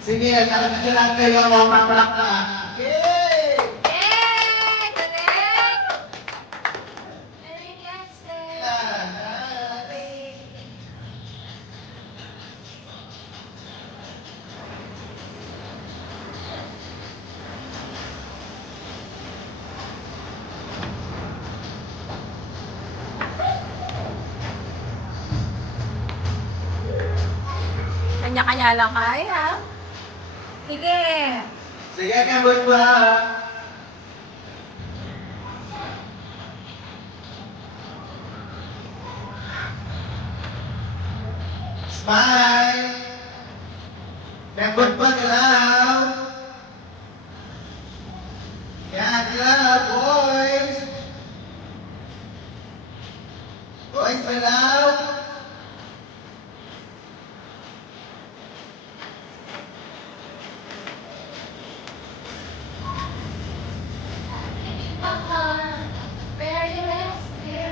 Sige, nakakasilan kayo mga papalakpa. Okay! Yay! Galing! Very nice day. Kanya-kanya lang kaya. Sige. Sige, kabot ba? Smile! Kabot ba dilaw? Yan, dilaw, boys! Boys, dilaw! Very nice day.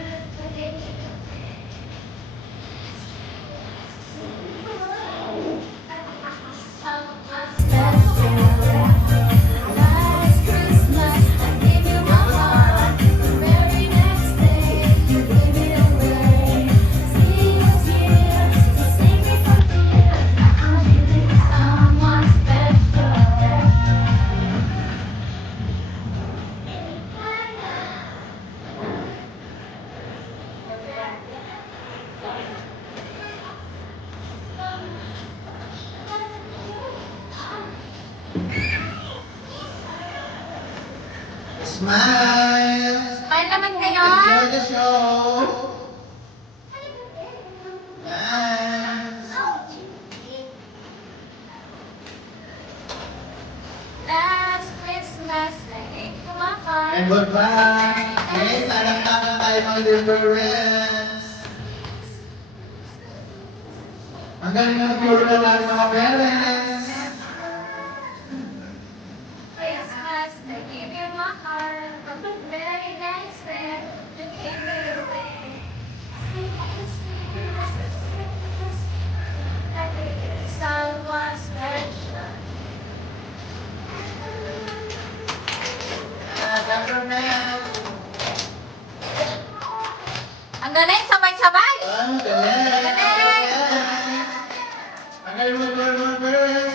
Last Christmas, I gave you my heart. The very next day, you gave it away. See us here, so save me from tears. I'll give you someone special. Smile! Smile naman kayo. Enjoy the show! Dance! Last Christmas, I gave you my heart. And goodbye! Okay, sarang-sarang tayo mga deliverance! Ang galing ng puro na natin mga parents! Christmas, I gave you my heart. From the very next day, you gave it away. I gave you someone special. Ang galing, sabay-sabay. Ang galing! Ang galing mga parents!